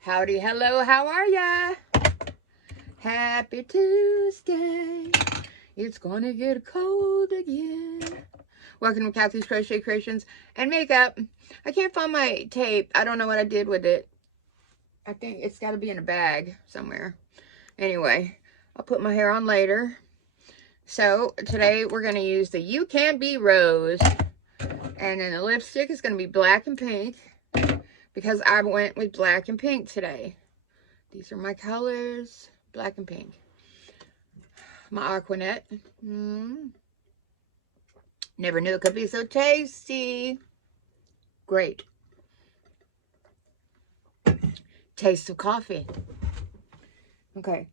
Howdy, hello, how are ya? Happy Tuesday. It's gonna get cold again. Welcome to Kathy's Crochet Creations and Makeup. I can't find my tape. I don't know what I did with it. I think it's got to be in a bag somewhere. Anyway, I'll put my hair on later. So today we're going to use the You Can Be Rose. And then the lipstick is going to be black and pink, because I went with black and pink today. These are my colors, black and pink. My Aquanet. Never knew it could be so tasty. Great. Taste of coffee. Okay.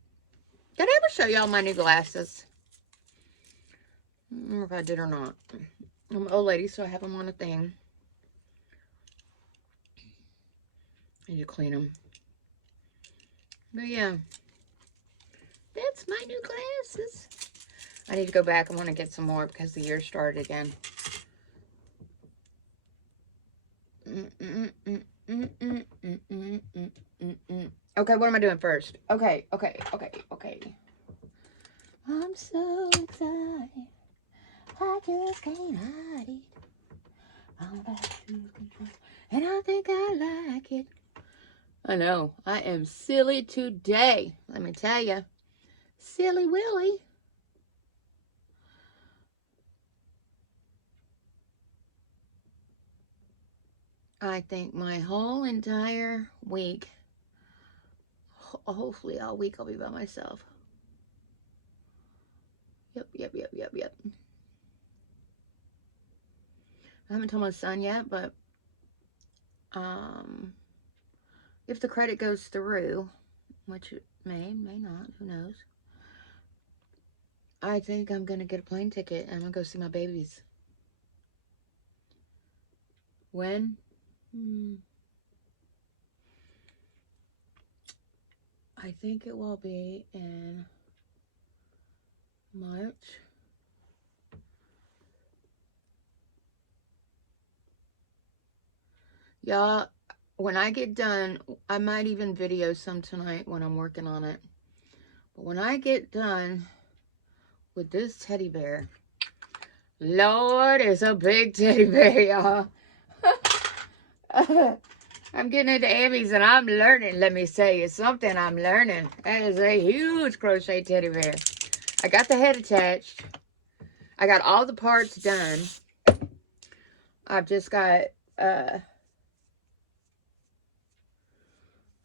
Did I ever show y'all my new glasses? I don't know if I did or not. I'm an old lady, so I have them on a thing. I need to clean them. But yeah. That's my new glasses. I need to go back. I want to get some more because the year started again. Okay, what am I doing first? Okay. I'm so excited. I just can't hide it. I'm back to control, and I think I like it. I know. I am silly today. Let me tell you. Silly Willy. I think my whole entire week, hopefully all week I'll be by myself. Yep. I haven't told my son yet, but if the credit goes through, which it may not, who knows, I think I'm going to get a plane ticket and I'm going to go see my babies. When? I think it will be in March. Y'all, when I get done, I might even video some tonight when I'm working on it. But when I get done with this teddy bear, Lord, it's a big teddy bear, y'all. I'm getting into Amy's and I'm learning. Let me say it's something I'm learning. That is a huge crochet teddy bear. I got the head attached. I got all the parts done. I've just got,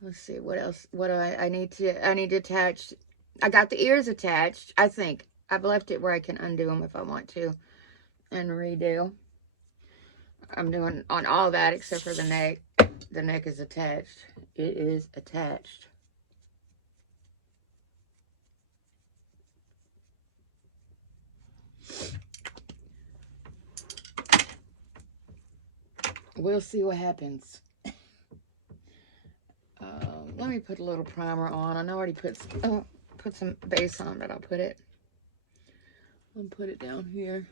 let's see, what else? What do I need to attach. I got the ears attached, I think. I've left it where I can undo them if I want to and redo. I'm doing on all that except for the neck. The neck is attached. It is attached. We'll see what happens. Let me put a little primer on. I already put some base on, but I'll put it down here.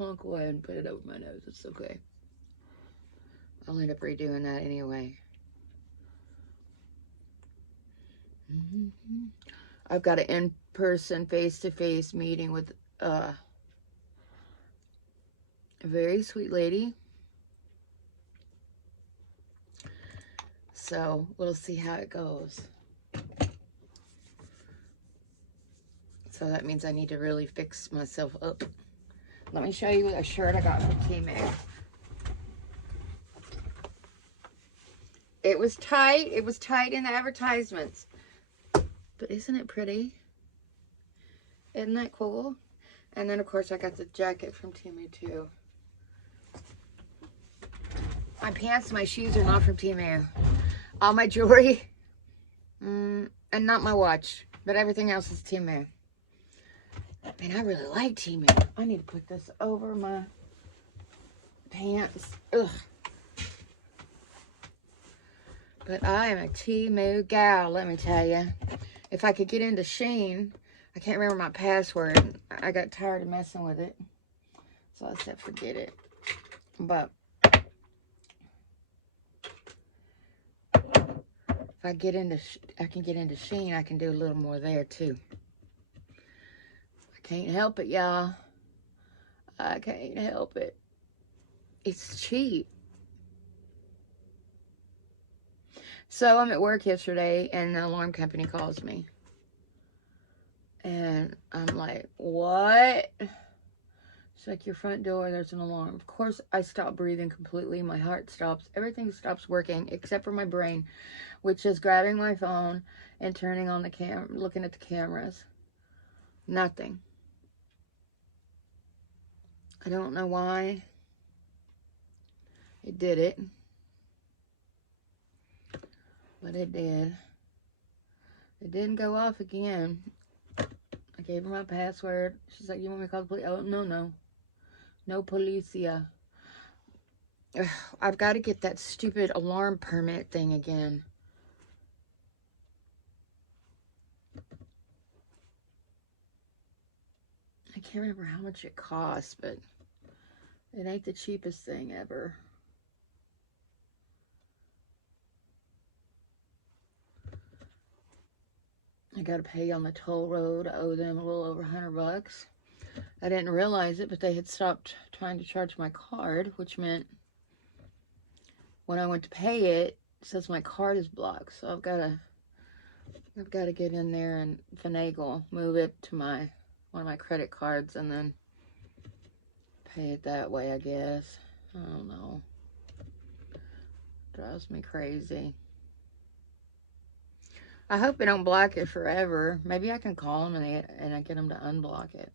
I'll go ahead and put it over my nose. It's okay. I'll end up redoing that anyway. I've got an in-person, face-to-face meeting with a very sweet lady. So we'll see how it goes. So that means I need to really fix myself up. Let me show you a shirt I got from Temu. It was tight. It was tight in the advertisements. But isn't it pretty? Isn't that cool? And then, of course, I got the jacket from Temu, too. My pants, my shoes are not from Temu. All my jewelry, and not my watch, but everything else is Temu. I mean, I really like Temu. I need to put this over my pants. Ugh. But I am a Temu gal, let me tell you. If I could get into Shein, I can't remember my password. I got tired of messing with it. So I said, forget it. But if I get into, I can get into Shein, I can do a little more there too. I can't help it, y'all. I can't help it. It's cheap. So I'm at work yesterday and the alarm company calls me. And I'm like, what? It's like, your front door, there's an alarm. Of course, I stop breathing completely. My heart stops. Everything stops working except for my brain, which is grabbing my phone and turning on the camera, looking at the cameras. Nothing. I don't know why it did it, but it did. It didn't go off again. I gave her my password. She's like, you want me to call the police? Oh, no, no. No policia. Ugh, I've got to get that stupid alarm permit thing again. I can't remember how much it costs, but it ain't the cheapest thing ever. I got to pay on the toll road. I owe them a little over $100. I didn't realize it, but they had stopped trying to charge my card, which meant when I went to pay it, it says my card is blocked. So I've got to get in there and finagle, move it to one of my credit cards, and then pay it that way, I guess. I don't know. Drives me crazy. I hope they don't block it forever. Maybe I can call them and I get them to unblock it.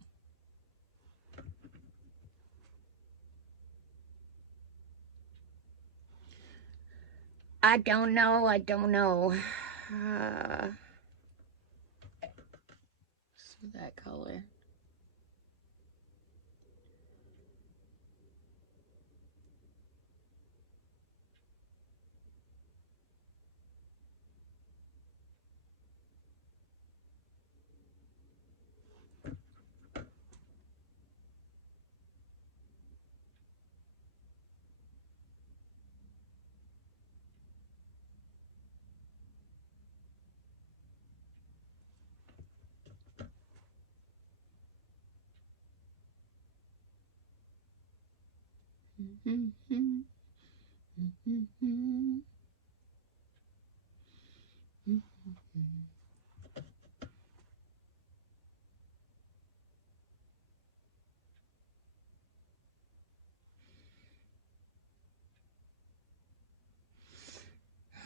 I don't know. I don't know. See that color.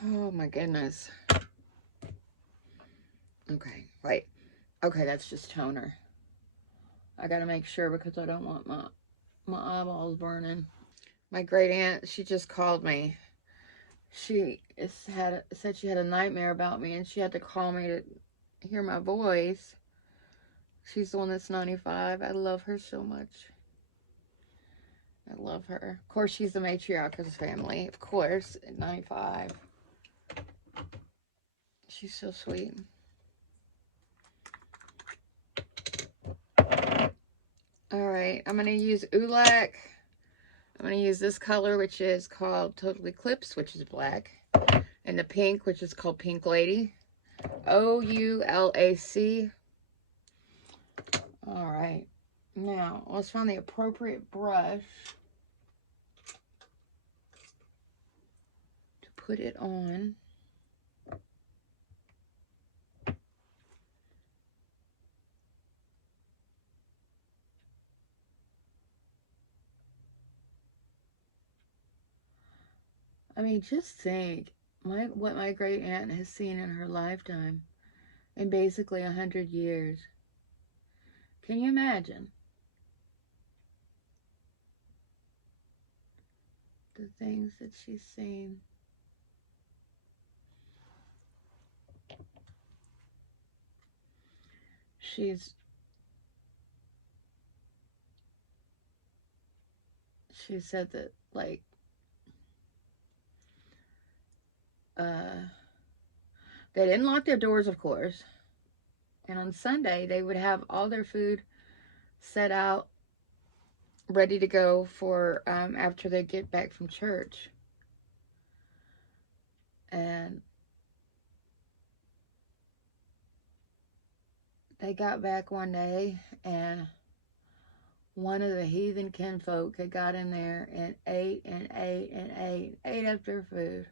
Oh my goodness. Okay, wait. Okay, that's just toner. I gotta make sure because I don't want my eyeballs burning. My great aunt, she just called me. She said she had a nightmare about me and she had to call me to hear my voice. She's the one that's 95. I love her so much. I love her. Of course, she's the matriarch of the family. Of course, at 95. She's so sweet. Alright, I'm going to use Ulac. I'm going to use this color, which is called Total Eclipse, which is black. And the pink, which is called Pink Lady. O-U-L-A-C. Alright. Now, let's find the appropriate brush to put it on. I mean, just think what my great aunt has seen in her lifetime in basically 100 years. Can you imagine the things that she's seen? She said that, like, they didn't lock their doors, of course. And on Sunday, they would have all their food set out, ready to go for after they get back from church. And they got back one day, and one of the heathen kinfolk had got in there and ate and ate and ate up their food.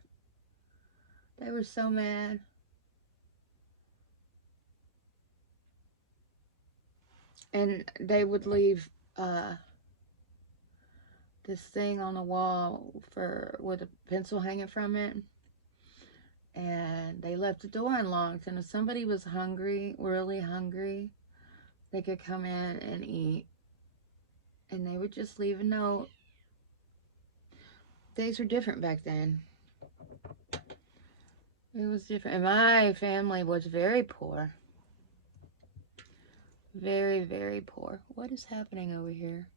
They were so mad. And they would leave this thing on the wall with a pencil hanging from it. And they left the door unlocked. And if somebody was hungry, really hungry, they could come in and eat. And they would just leave a note. Days were different back then. It was different. And my family was very poor. Very, very poor. What is happening over here?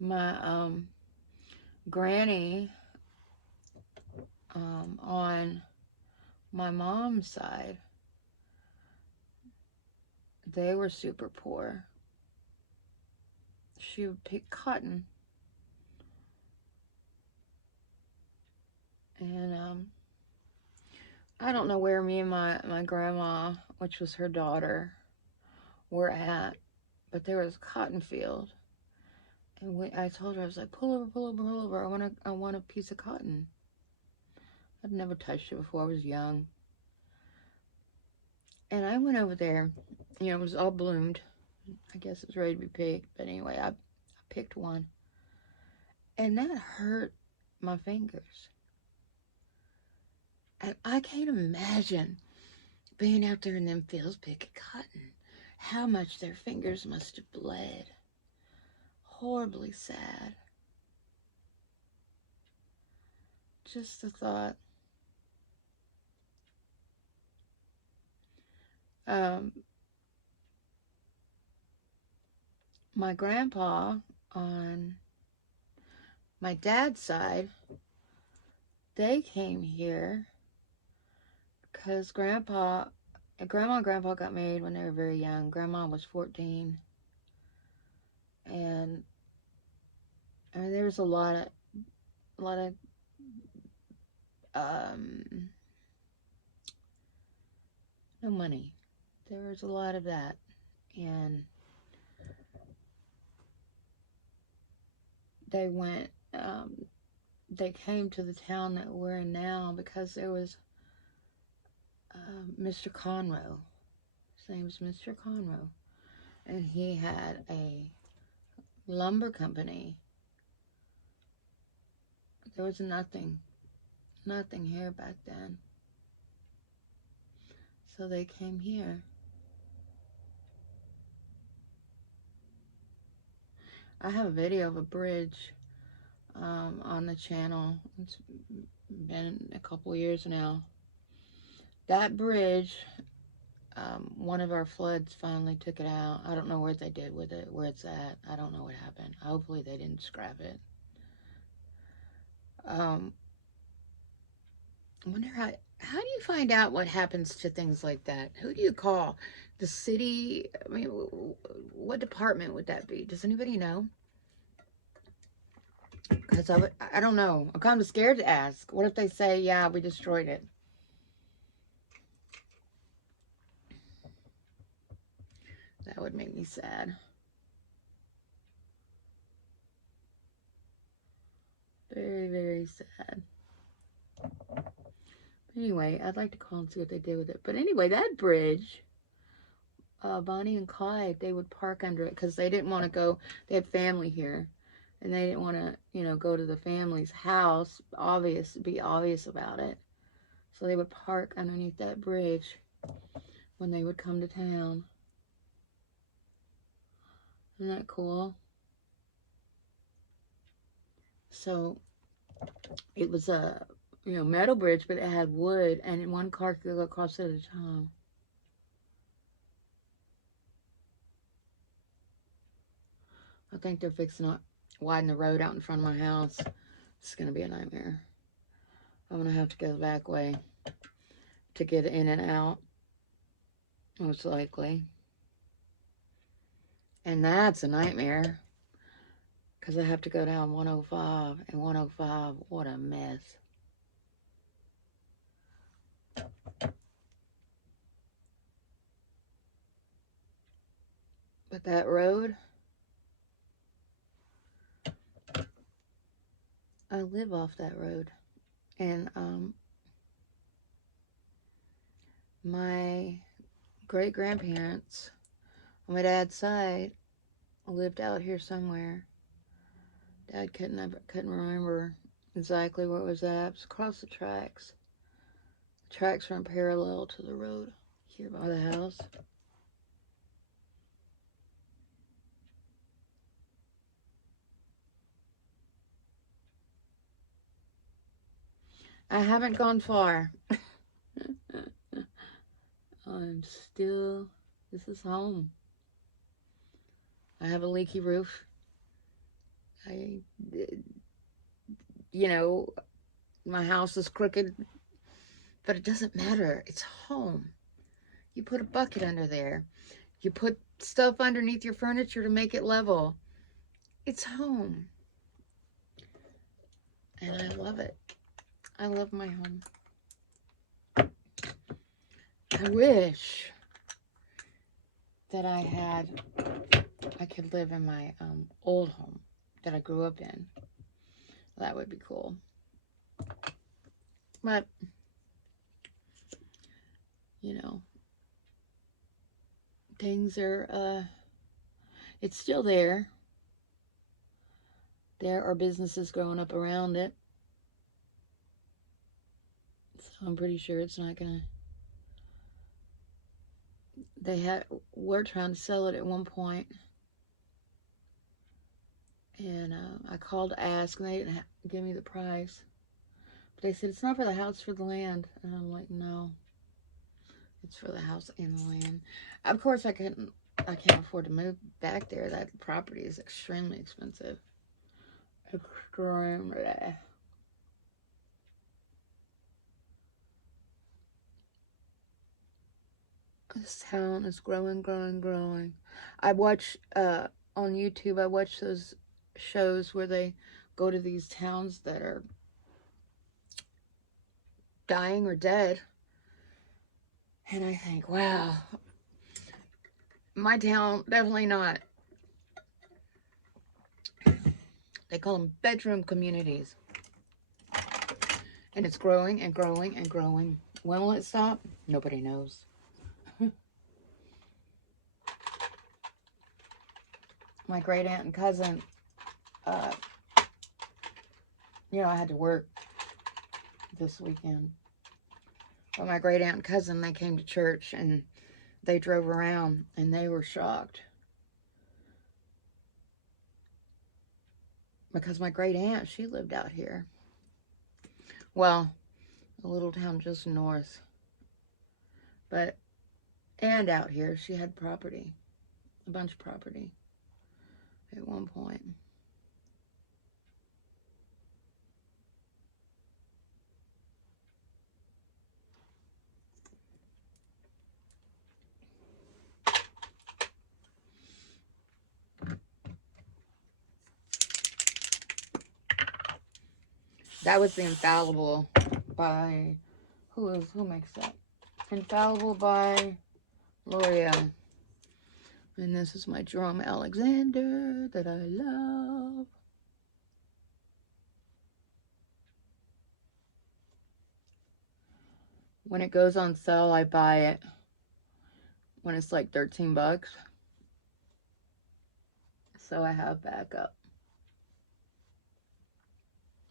My granny on my mom's side, they were super poor. She would pick cotton. And I don't know where me and my grandma, which was her daughter, were at, but there was a cotton field. And I told her, I was like, pull over, pull over, pull over. I want a piece of cotton. I'd never touched it before. I was young. And I went over there. You know, it was all bloomed. I guess it was ready to be picked. But anyway, I picked one. And that hurt my fingers. And I can't imagine being out there in them fields picking cotton. How much their fingers must have bled. Horribly sad. Just the thought. My grandpa on my dad's side, they came here because Grandma and Grandpa got married when they were very young. Grandma was 14. And I mean, there was a lot of no money. There was a lot of that. And they went, they came to the town that we're in now because there was Mr. Conroe. His name was Mr. Conroe. And he had a lumber company. There was nothing here back then. So they came here. I have a video of a bridge on the channel. It's been a couple years now. That bridge, one of our floods finally took it out. I don't know what they did with it, where it's at. I don't know what happened. Hopefully they didn't scrap it. I wonder how do you find out what happens to things like that? Who do you call? The city? I mean, what department would that be? Does anybody know? Because I don't know. I'm kind of scared to ask. What if they say, yeah, we destroyed it? That would make me sad. Very, very sad. Anyway, I'd like to call and see what they did with it. But anyway, that bridge, Bonnie and Clyde, they would park under it because they didn't want to go. They had family here. And they didn't want to, you know, go to the family's house, be obvious about it. So they would park underneath that bridge when they would come to town. Isn't that cool? So it was a, you know, metal bridge, but it had wood, and one car could go across it at a time. I think they're fixing to widen the road out in front of my house. It's going to be a nightmare. I'm going to have to go the back way to get in and out, most likely. And that's a nightmare, because I have to go down 105, and 105, what a mess. But that road, I live off that road. And my great-grandparents on my dad's side lived out here somewhere. Dad couldn't remember exactly where it was at. It was across the tracks. The tracks run parallel to the road here by the house. I haven't gone far. This is home. I have a leaky roof. You know, my house is crooked, but it doesn't matter. It's home. You put a bucket under there. You put stuff underneath your furniture to make it level. It's home. And I love it. I love my home. I wish that I could live in my old home that I grew up in. That would be cool. But, you know, things are, it's still there. There are businesses growing up around it. So I'm pretty sure it's not gonna, we're trying to sell it at one point. And I called to ask, and they didn't give me the price. But they said, it's not for the house, for the land. And I'm like, no. It's for the house and the land. Of course, I can't afford to move back there. That property is extremely expensive. Extremely. This town is growing, growing, growing. I watch, on YouTube, I watch those shows where they go to these towns that are dying or dead. And I think, wow, my town, definitely not. They call them bedroom communities. And it's growing and growing and growing. When will it stop? Nobody knows. My great aunt and cousin, you know, I had to work this weekend. But my great aunt and cousin, they came to church and they drove around and they were shocked. Because my great aunt, she lived out here. Well, a little town just north. But, and out here, she had property. A bunch of property. At one point. That was the Infallible by, who makes that? Infallible by L'Oreal. And this is my Jerome Alexander that I love. When it goes on sale, I buy it when it's like 13 bucks. So I have backup.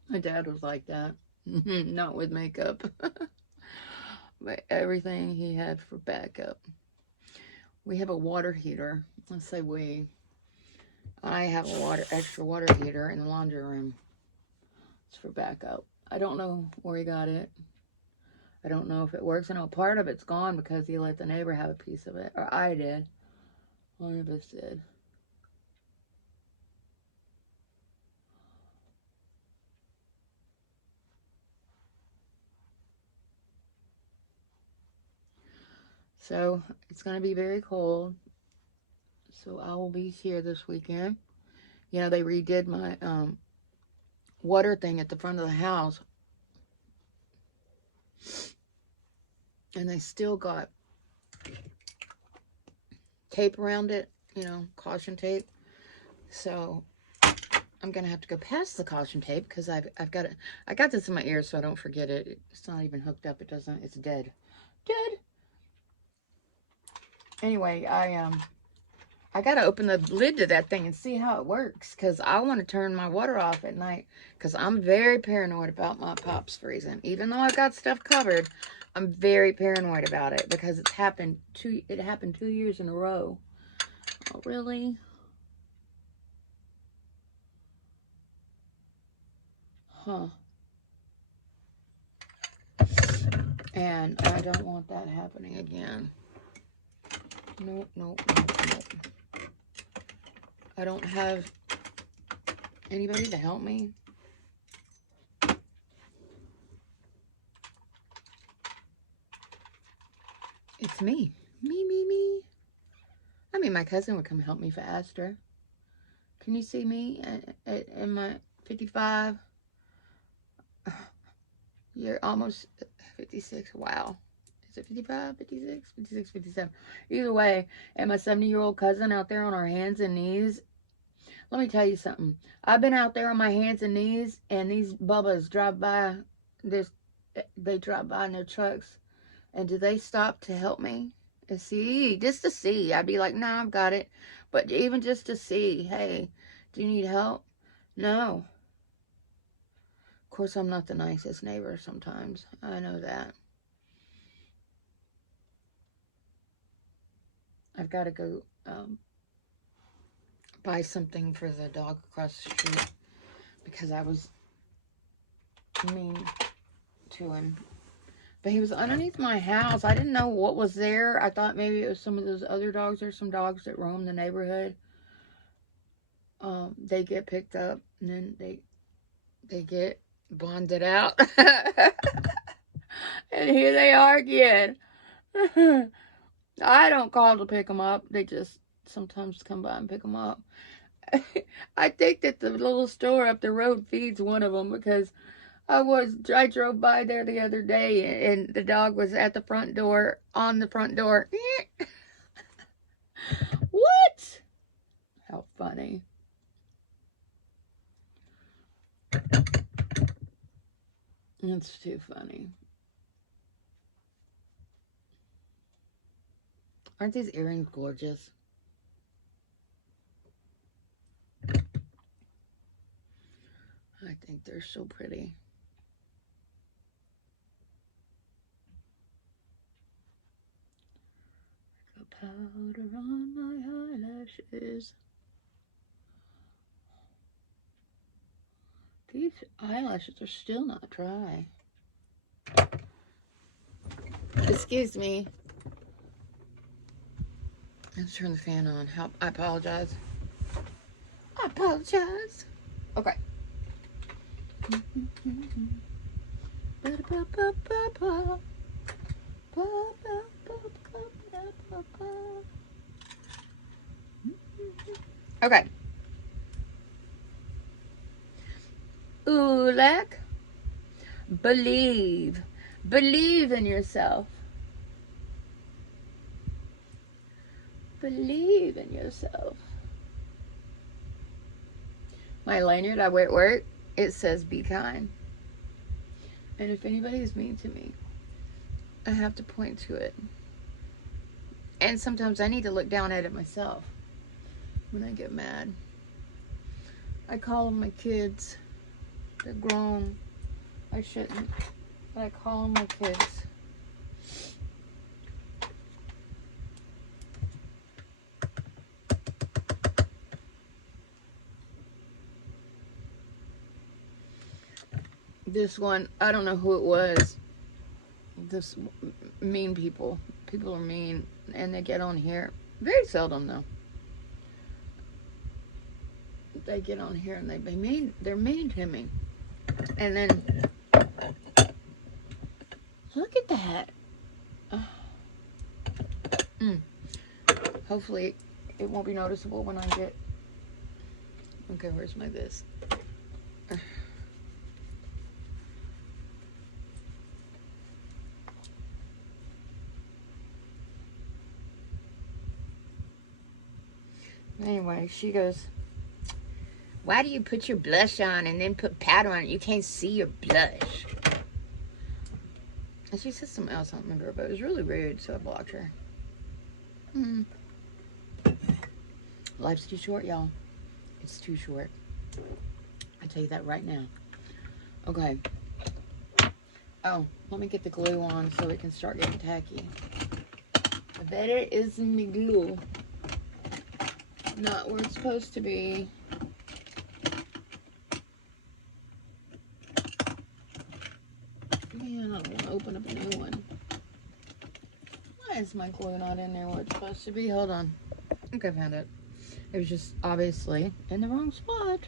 My dad was like that. Not with makeup. But everything he had for backup. We have a water heater. Let's say we. I have a extra water heater in the laundry room. It's for backup. I don't know where he got it. I don't know if it works. I know part of it's gone because he let the neighbor have a piece of it. Or I did. One of us did. So it's going to be very cold. So I will be here this weekend. You know, they redid my water thing at the front of the house. And they still got tape around it, you know, caution tape. So I'm gonna have to go past the caution tape because I've got it. I got this in my ear so I don't forget it. It's not even hooked up. It doesn't. It's dead. Dead. Anyway, I gotta open the lid to that thing and see how it works because I want to turn my water off at night because I'm very paranoid about my pops freezing. Even though I've got stuff covered, I'm very paranoid about it because it happened 2 years in a row. Oh, really? Huh. And I don't want that happening again. Nope, nope, nope, nope. I don't have anybody to help me. It's me. Me. I mean, my cousin would come help me faster. Can you see me in my 55? You're almost 56. Wow. Is it 55, 56, 56, 57? Either way, and my 70-year-old cousin out there on our hands and knees. Let me tell you something. I've been out there on my hands and knees, and these bubbas drive by. They drive by in their trucks. And do they stop to help me? To see, just to see. I'd be like, nah, I've got it. But even just to see, hey, do you need help? No. Of course, I'm not the nicest neighbor sometimes. I know that. I've got to go buy something for the dog across the street because I was mean to him. But he was underneath my house. I didn't know what was there. I thought maybe it was some of those other dogs. There's some dogs that roam the neighborhood. They get picked up and then they get bonded out. And here they are again. I don't call to pick them up. They just sometimes come by and pick them up. I think that the little store up the road feeds one of them because I drove by there the other day and the dog was at the front door, on the front door. What? How funny. That's too funny. Aren't these earrings gorgeous? I think they're so pretty. Powder on my eyelashes. These eyelashes are still not dry. Excuse me. Let's turn the fan on. I apologize. I apologize. Okay. Okay. Ulek. Believe. Believe in yourself. Believe in yourself. My lanyard I wear at work, it says be kind. And if anybody is mean to me, I have to point to it. And sometimes I need to look down at it myself when I get mad. I call them my kids. They're grown. I shouldn't. But I call them my kids. This one, I don't know who it was. This mean people. People are mean and they get on here. Very seldom though. They get on here and they're mean to me. And then look at that. Hopefully it won't be noticeable when I get... Okay, where's my this? Anyway, she goes, why do you put your blush on and then put powder on it? You can't see your blush. And she said something else, I don't remember, but it was really rude, so I blocked her. Life's too short, y'all. It's too short. I tell you that right now. Okay. Oh, let me get the glue on so it can start getting tacky. The better is in the glue. Not where it's supposed to be. Man, I don't want to open up a new one. Why is my glue not in there where it's supposed to be? Hold on. I think I found it. It was just obviously in the wrong spot.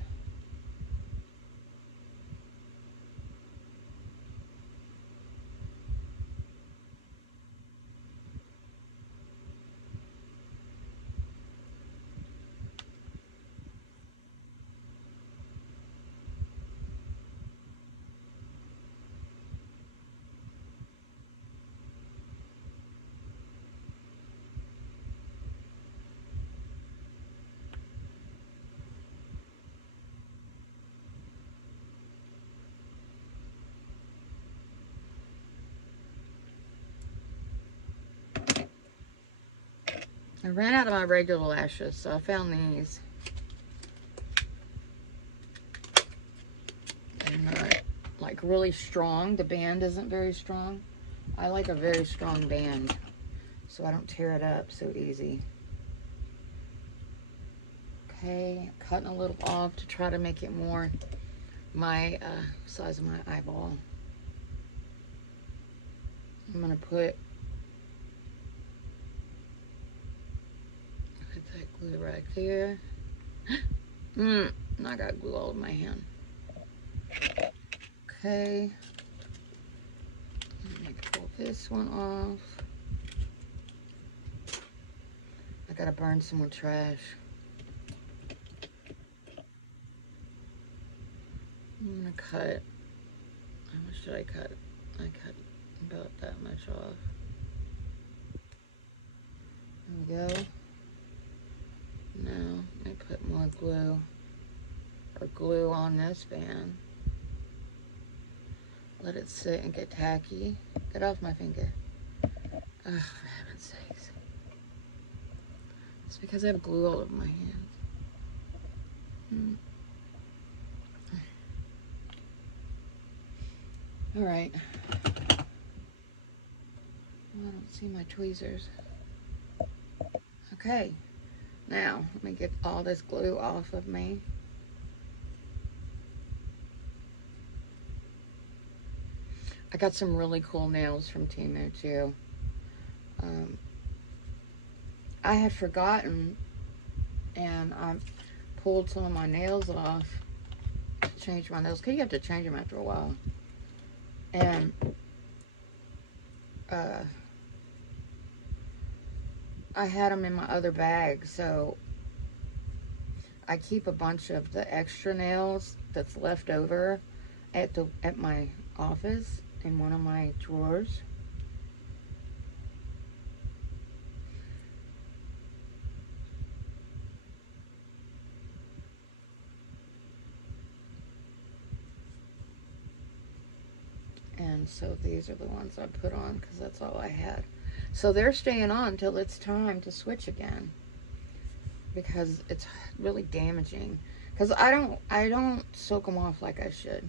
I ran out of my regular lashes, so I found these. They're not like really strong. The band isn't very strong. I like a very strong band so I don't tear it up so easy. Okay, cutting a little off to try to make it more my size of my eyeball. I'm gonna put that glue right there. I got glue all over my hand. Okay. Let me pull this one off. I gotta burn some more trash. I'm gonna cut. How much did I cut? I cut about that much off. There we go. Now, let me put more glue or glue on this band. Let it sit and get tacky. Get off my finger. Oh, for heaven's sakes. It's because I have glue all over my hands. All right. I don't see my tweezers. Okay. Now, let me get all this glue off of me. I got some really cool nails from Temu too. I had forgotten, and I pulled some of my nails off to change my nails, because you have to change them after a while. And I had them in my other bag, so I keep a bunch of the extra nails that's left over at my office in one of my drawers. And so these are the ones I put on because that's all I had. So they're staying on until it's time to switch again, because it's really damaging. Because I don't soak them off like I should.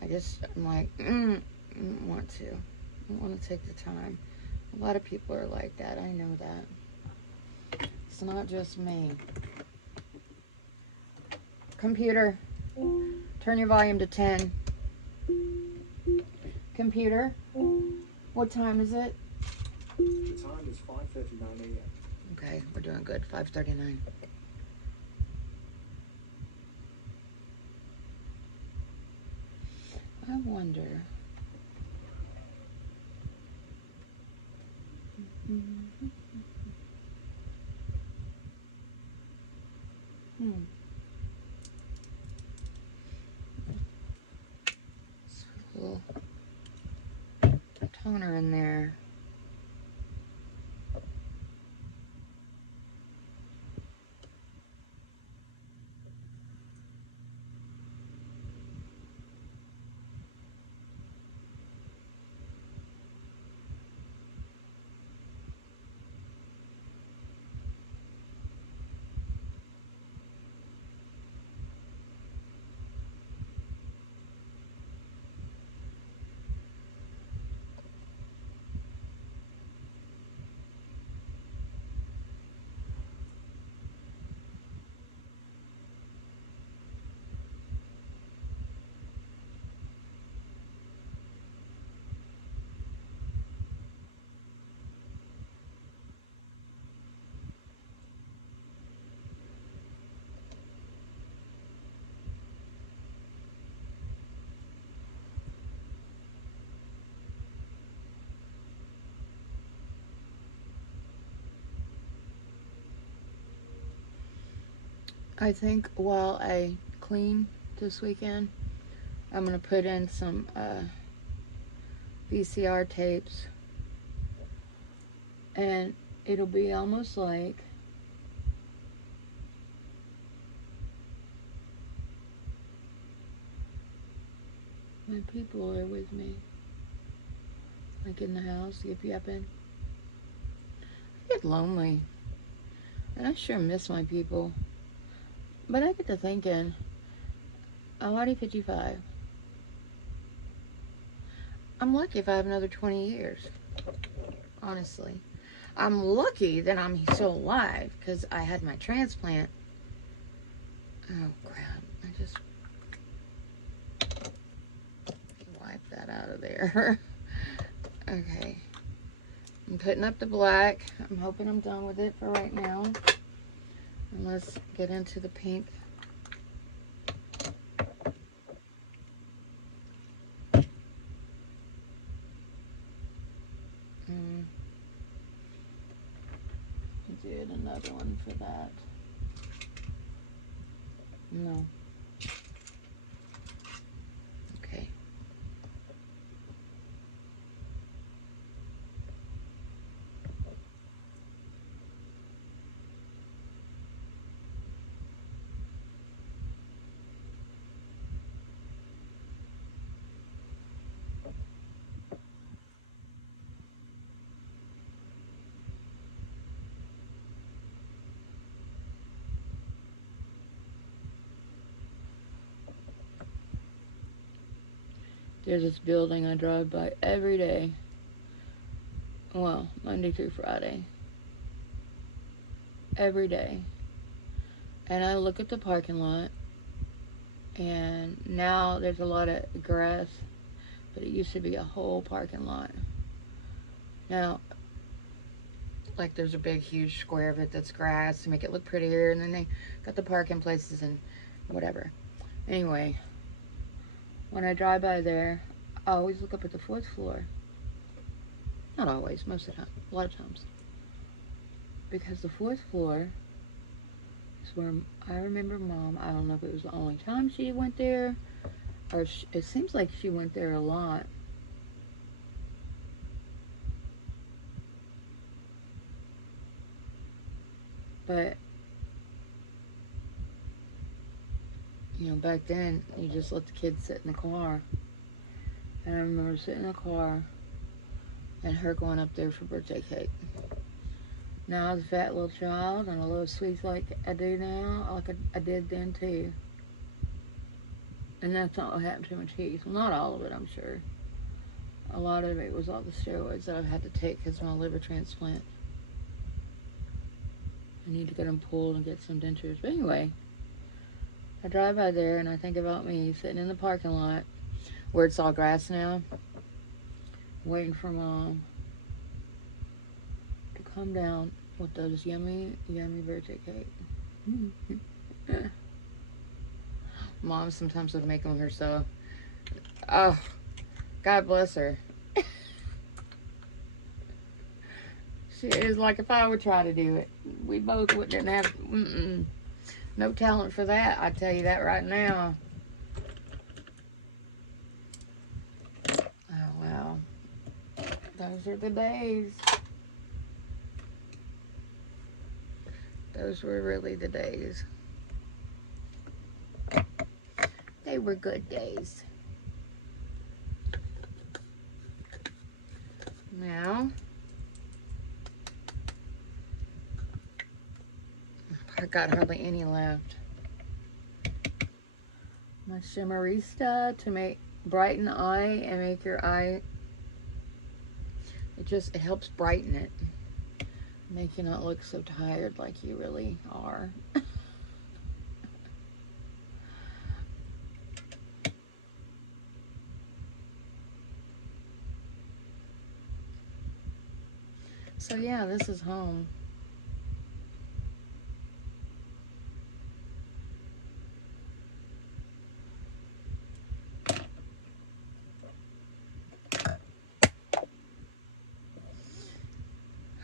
I'm like, I don't want to. I don't want to take the time. A lot of people are like that. I know that. It's not just me. Computer, turn your volume to 10. Computer, what time is it? The time is 5:39 a.m. Okay, we're doing good. 5:39. I wonder. Little toner in there. I think while I clean this weekend, I'm going to put in some VCR tapes, and it'll be almost like my people are with me, like in the house, yippee-yapping. I get lonely, and I sure miss my people. But I get to thinking, I'm already 55. I'm lucky if I have another 20 years, honestly. I'm lucky that I'm still alive because I had my transplant. Oh, crap. I just wipe that out of there. Okay. I'm putting up the black. I'm hoping I'm done with it for right now. And let's get into the pink. Did another one for that. No. Okay. There's this building I drive by every day. Well, Monday through Friday. Every day. And I look at the parking lot, and now there's a lot of grass, but it used to be a whole parking lot. Now, like, there's a big, huge square of it that's grass to make it look prettier, and then they got the parking places and whatever. Anyway, when I drive by there, I always look up at the 4th floor. Not always, most of the time, a lot of times. Because the 4th floor is where I remember Mom, I don't know if it was the only time she went there, or it seems like she went there a lot. But, you know, back then, you just let the kids sit in the car. And I remember sitting in the car and her going up there for birthday cake. Now I was a fat little child and I love sweets like I do now, like I did then too. And that's not what happened to my teeth. Well, not all of it, I'm sure. A lot of it was all the steroids that I've had to take because of my liver transplant. I need to get them pulled and get some dentures. But anyway, I drive by there and I think about me sitting in the parking lot where it's all grass now, waiting for Mom to come down with those yummy, yummy birthday cake. Mom sometimes would make them herself. Oh, God bless her. She is like if I would try to do it. We both wouldn't have no talent for that. I tell you that right now. Oh wow. Those are the days. Those were really the days. They were good days. Now, I got hardly any left. My Shimmerista to make brighten eye and make your eye. It helps brighten it, make you not look so tired like you really are. So yeah, this is home.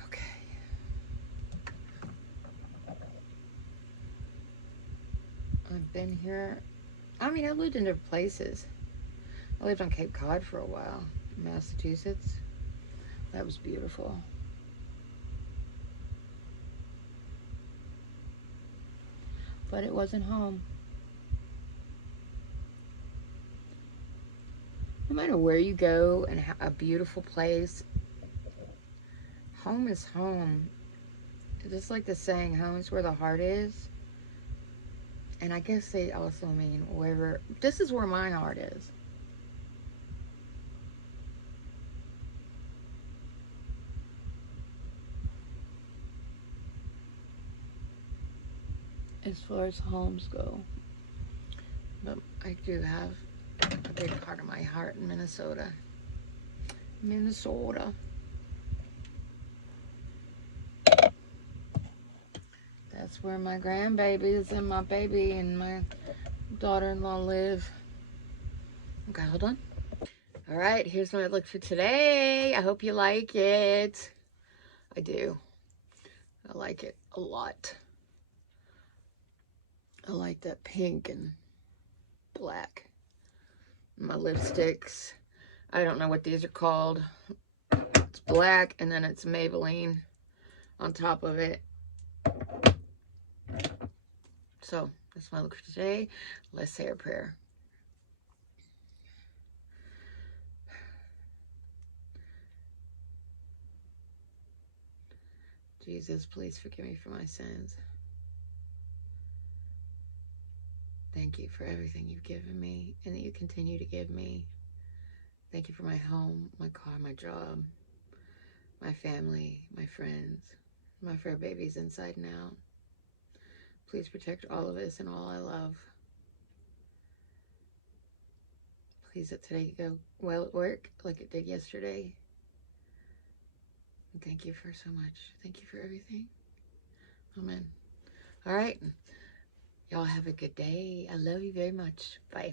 Okay. I've been here. I mean, I've lived in different places. I lived on Cape Cod for a while, Massachusetts. That was beautiful. But it wasn't home. No matter where you go and a beautiful place, home is home. Just like the saying, home is where the heart is. And I guess they also mean wherever. This is where my heart is. As far as homes go. But I do have a big part of my heart in Minnesota. Minnesota. That's where my grandbabies and my baby and my daughter-in-law live. Okay, hold on. All right, here's my look for today. I hope you like it. I do. I like it a lot. I like that pink and black. My lipsticks. I don't know what these are called. It's black and then it's Maybelline on top of it. So that's my look for today. Let's say a prayer. Jesus, please forgive me for my sins. Thank you for everything you've given me and that you continue to give me. Thank you for my home, my car, my job, my family, my friends, my fur babies inside and out. Please protect all of us and all I love. Please let today go well at work like it did yesterday. And thank you for so much. Thank you for everything. Amen. All right. Y'all have a good day. I love you very much. Bye.